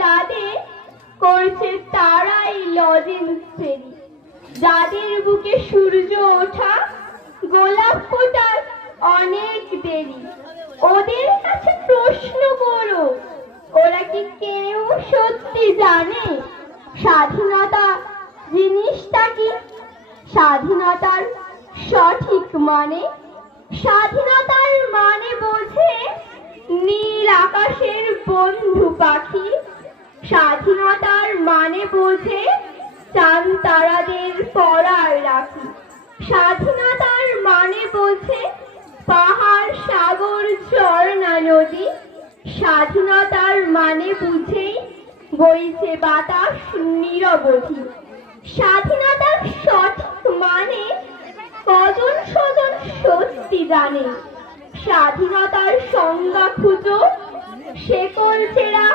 যাদের করছে তারাই লজেন্স ফেরি, যাদের বুকে সূর্য ওঠা গোলাপ ফোটার অনেক দেরি। ওদের কাছে প্রশ্ন করো, ওরা কি কেউ সত্যি জানে স্বাধীনতা জিনিসটা কি? স্বাধীনতার সঠিক মানে, স্বাধীনতার মানে বোঝে নীল আকাশের বন্ধু পাখি। স্বাধীনতার মানে বোঝে চাঁদ তারাদের পরায় রাখি। স্বাধীনতার মানে বোঝে পাহাড় সাগর ঝর্ণা নদী। স্বাধীনতার মানে বুঝেই বইছে বাতাস নিরবধি। স্বাধীনতার সঠিক মানে কজন স্বজন সত্যি জানে। স্বাধীনতার সংজ্ঞা খুঁজো শেকল ছেঁড়া